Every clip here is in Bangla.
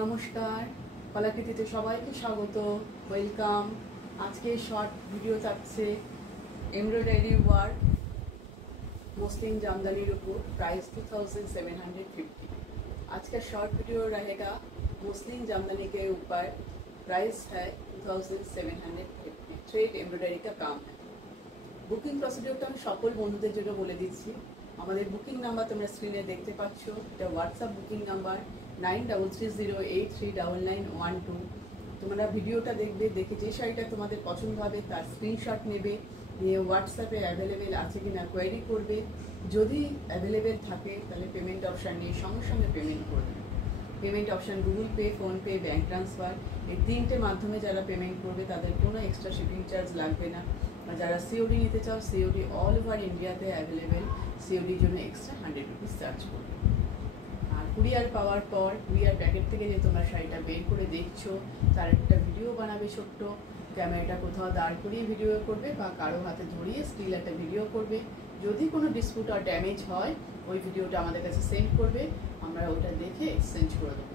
নমস্কার, কলাকৃতিতে সবাইকে স্বাগত, ওয়েলকাম। আজকে শর্ট ভিডিও থাকছে এমব্রয়ডারি ওয়ার্ক मसलिन जामदानी ऊपर प्राइस 2750। आज का शॉर्ट वीडियो रहेगा मसलिन जामदानी के ऊपर, प्राइस है 2750। थ्रेड एमब्रॉयडरी का काम है। बुकिंग प्रसिडियोरটা আমি সকল বন্ধুদের জন্য বলে দিচ্ছি। আমাদের বুকিং নাম্বার তোমরা স্ক্রিনে দেখতে পাচ্ছ, এটা হোয়াটসঅ্যাপ বুকিং নাম্বার 9330839912। তোমরা ভিডিওটা দেখবে, দেখে যে শাড়িটা তোমাদের পছন্দ হবে তার স্ক্রিনশট নেবে, নিয়ে হোয়াটসঅ্যাপে অ্যাভেলেবেল আছে কি না কোয়েরি করবে। যদি অ্যাভেলেবেল থাকে তাহলে পেমেন্ট অপশান নিয়ে সঙ্গে সঙ্গে পেমেন্ট করবে। Payment option Google pay, PhonePe, bank transfer, এই তিনটে মাধ্যমে যারা পেমেন্ট করবে তাদের কোনো এক্সট্রা শিপিং চার্জ লাগবে না। আর যারা সিওডি নিতে চাও, সিওডি অল ওভার ইন্ডিয়াতে অ্যাভেলেবেল, সিওডির জন্য এক্সট্রা 100 রুপিস চার্জ করবে। আর কুরিয়ার পাওয়ার পর কুরিয়ার প্যাকেট থেকে যে তোমরা শাড়িটা বের করে দেখছো তার একটা ভিডিও বানাবে, ছোট্ট ক্যামেরাটা কোথাও দাঁড় করিয়ে ভিডিও করবে বা কারো হাতে ধরিয়ে স্টিল একটা ভিডিও করবে। যদি কোনো ডিসপুট আর ড্যামেজ হয় ওই ভিডিওটা আমাদের কাছে সেন্ড করবে, আমরা ওটা দেখে এক্সচেঞ্জ করে দেবো।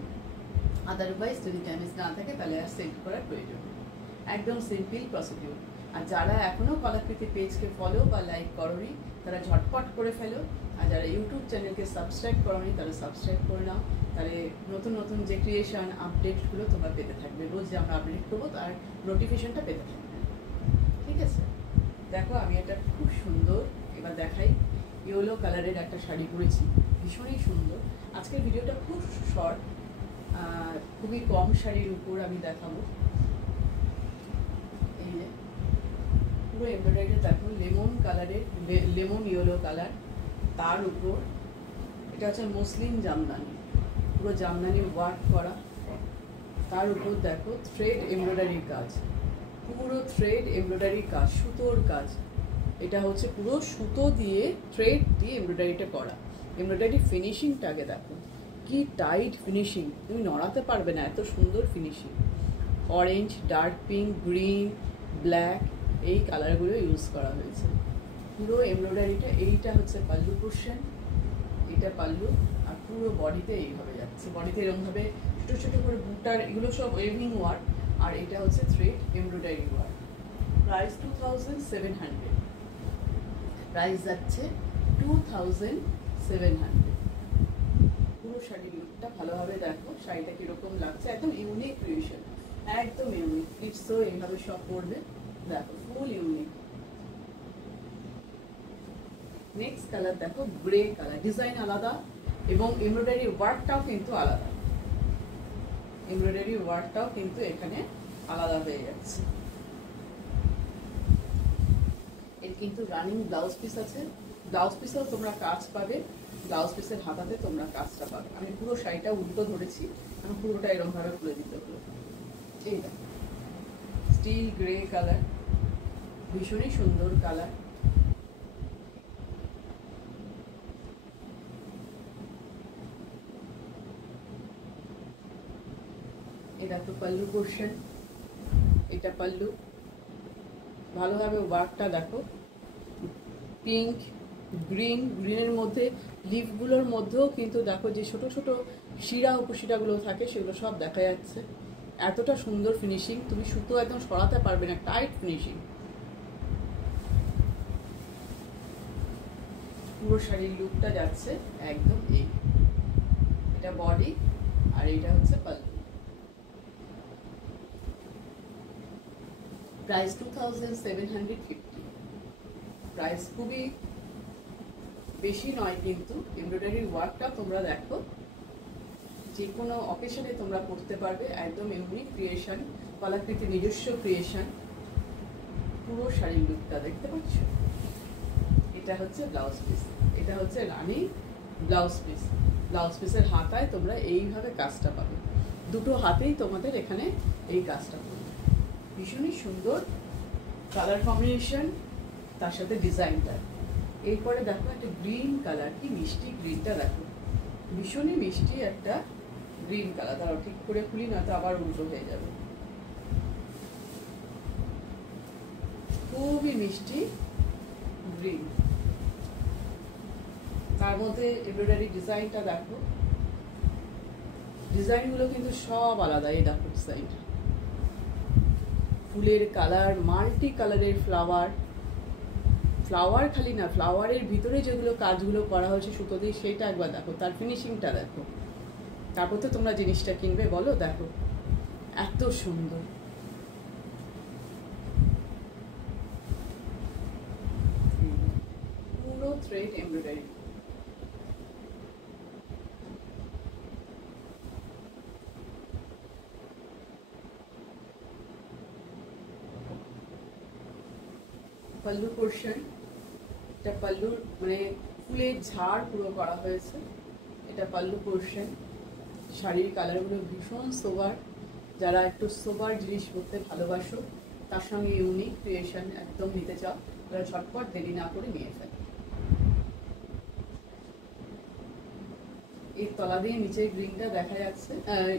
আদারওয়াইজ যদি ড্যামেজ না থাকে তাহলে আর সেন্ড করার প্রয়োজন নেই। একদম সিম্পল প্রসিডিউর। আর যারা এখনও কলাকৃতি পেজকে ফলো বা লাইক করোনি তারা ঝটপট করে ফেলো। আর যারা ইউটিউব চ্যানেলকে সাবস্ক্রাইব করোনি তারা সাবস্ক্রাইব করে নাও, তাহলে নতুন নতুন যে ক্রিয়েশন আপডেটগুলো তোমরা পেতে থাকবে। রোজ যে আমরা আপডেট করবো তার নোটিফিকেশনটা পেতে থাকবে। ঠিক আছে, দেখো আমি একটা খুব সুন্দর, এবার দেখাই, ইয়েলো কালারের একটা শাড়ি পরেছি, ভীষণই সুন্দর। আজকের ভিডিওটা খুব শর্ট, খুবই কম শাড়ির উপর আমি দেখাবো। এই যে পুরো এমব্রয়ডারিটা দেখো, লেমন কালারের, লেমন ইয়েলো কালার, তার উপর এটা হচ্ছে মসলিন জামদানি, পুরো জামদানি ওয়ার্ক করা। তার উপর দেখো থ্রেড এমব্রয়ডারির কাজ, পুরো থ্রেড এমব্রয়ডারির কাজ, সুতোর কাজ। এটা হচ্ছে পুরো সুতো দিয়ে থ্রেড দিয়ে এমব্রয়ডারিটা করা। এমব্রয়ডারি ফিনিশিংটাকে দেখো, কি টাইট ফিনিশিং, তুমি নড়াতে পারবে না, এত সুন্দর finishing. Orange, dark pink, green, black, এই কালারগুলো ইউজ করা হয়েছে পুরো এমব্রয়ডারিটা। এইটা হচ্ছে পাল্লু পোর্শন, এটা পাল্লু, আর পুরো বডিতে এইভাবে যাচ্ছে। বডিতে এরকমভাবে ছোটো ছোটো করে বুটার, এগুলো সব ওয়েভিং ওয়ার্ক, আর এটা হচ্ছে thread embroidery work. Price 2700, price যাচ্ছে 2700। পুরো শাড়ির লুকটা ভালোভাবে দেখো, শাড়িটা কীরকম লাগছে, একদম ইউনিক ক্রিয়েশন, একদম ইউনিক। ক্লিপসও এইভাবে সব পড়বে, দেখো ফুল ইউনিক। নেক্সট কালার দেখো, গ্রে কালার, ডিজাইন আলাদা এবং এমব্রয়ডারি ওয়ার্কটাও কিন্তু আলাদা। এমব্রয়ডারি ওয়ার্কটাও কিন্তু এখানে আলাদা হয়ে যাচ্ছে। এর কিন্তু রানিং ব্লাউজ পিস আছে, ব্লাউজ পিসেও তোমরা কাজ পাবে, ব্লাউজ পিসের হাতাতে তোমরা কাজটা পাবে। আমি পুরো শাড়িটা উল্টো ধরেছি, আমি পুরোটা এরকমভাবে খুলে দিতে হলো। এই দেখো স্টিল গ্রে কালার, ভীষণই সুন্দর কালার। এটা তো পাল্লু পোর্শন, এটা পাল্লু। ভালোভাবে ওয়ার্কটা দেখো, পিঙ্ক, গ্রিন, গ্রিনের মধ্যে লিফগুলোর মধ্যেও কিন্তু দেখো যে ছোট ছোট শিরা উপশিরাগুলো থাকে সেগুলো সব দেখা যাচ্ছে। এতটা সুন্দর ফিনিশিং, তুমি সুতো একদম সরাতে পারবে না, টাইট ফিনিশিং। পুরো শাড়ির লুকটা যাচ্ছে একদম এই, এটা বডি আর এইটা হচ্ছে পাল্লু। প্রাইস 2750। প্রাইস খুবই বেশি নয়, কিন্তু এমব্রয়ডারির ওয়ার্কটা তোমরা দেখো, যে কোনো অকেশনে তোমরা পড়তে পারবে। একদম ইউনিক ক্রিয়েশন, কলাকৃতি নিজস্ব ক্রিয়েশন। পুরো শাড়ির লুকটা দেখতে পাচ্ছ। এটা হচ্ছে ব্লাউজ পিস, এটা হচ্ছে রানি ব্লাউজ পিস। ব্লাউজ পিসের হাতায় তোমরা এইভাবে কাজটা পাবে, দুটো হাতেই তোমাদের এখানে এই কাজটা পাবে। ভীষণই সুন্দর কালার কম্বিনেশন, তার সাথে ডিজাইনটা। এরপরে দেখো একটা গ্রিন কালার, কি মিষ্টি গ্রিনটা দেখো, ভীষণই মিষ্টি একটা গ্রিন কালার। তারাও ঠিক করে খুলি না তো আবার উল্টো হয়ে যাবে। খুবই মিষ্টি গ্রিন, তার মধ্যে এমব্রয়ডারি ডিজাইনটা দেখো, ডিজাইনগুলো কিন্তু সব আলাদা। এই দেখো সাইড, ফুলের কালার, মাল্টি কালারের ফ্লাওয়ার, ফ্লাওয়ার খালি না, ফ্লাওয়ারের ভিতরে যেগুলো কাজগুলো করা হয়েছে সুতো দিয়ে, সেটা একবার দেখো, তার ফিনিশিংটা দেখো, তারপর তো তোমরা জিনিসটা কিনবে বলো। দেখো এত সুন্দর। পুরো থ্রেড এমব্রয়ডারি। পাল্লু পোর্শন, এটা পাল্লুর মানে ফুলের ঝাড় পুরো করা হয়েছে। এটা পাল্লু পোর্শন। শাড়ির কালারগুলো ভীষণ সোবার, যারা একটু সোবার জিনিস পরতে ভালোবাসো, তার সঙ্গে ইউনিক ক্রিয়েশন একদম নিতে চাও, তারা ঝটপট দেরি না করে নিয়ে ফেলে। এর তলা দিয়ে নিচে গ্রিনটা দেখা যাচ্ছে,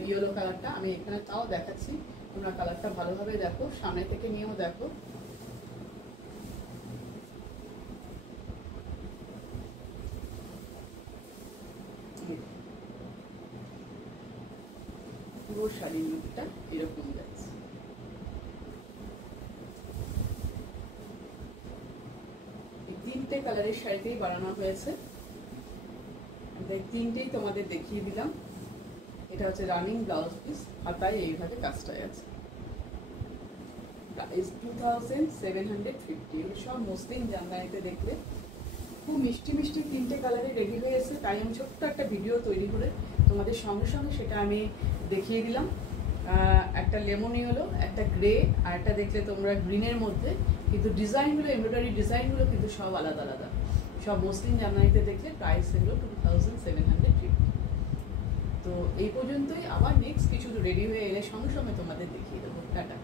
ইয়েলো কালারটা আমি এখানে তাও দেখাচ্ছি, তোমরা কালারটা ভালোভাবে দেখো, সামনে থেকে নিয়েও দেখো। পুরো শাড়ির লুকটা এরকম যাচ্ছে। এই তিনটে কালারের শাড়িতেই বানানো হয়েছে, তিনটেই তোমাদের দেখিয়ে দিলাম। এটা হচ্ছে রানিং ব্লাউজ পিস, হাতায় এইভাবে কাজটাই আছে। প্রাইস 2750। সব মসলিন জামদানিতে দেখবে খুব মিষ্টি মিষ্টি তিনটে কালারে রেডি হয়ে এসেছে, তাই আমি ছোট্ট একটা ভিডিও তৈরি করে তোমাদের সঙ্গে সঙ্গে সেটা আমি দেখিয়ে দিলাম। একটা লেমন ইয়েলো, একটা গ্রে, আর একটা দেখলে তোমরা গ্রিনের মধ্যে, কিন্তু ডিজাইনগুলো, এমব্রয়ডারি ডিজাইনগুলো কিন্তু সব আলাদা আলাদা। সব মসলিন জামদানিতে দেখলে প্রাইস এগুলো 2750। তো এই পর্যন্তই, আবার নেক্সট কিছু রেডি হয়ে এলে সঙ্গে সঙ্গে তোমাদের দেখিয়ে দেবো। টাটা।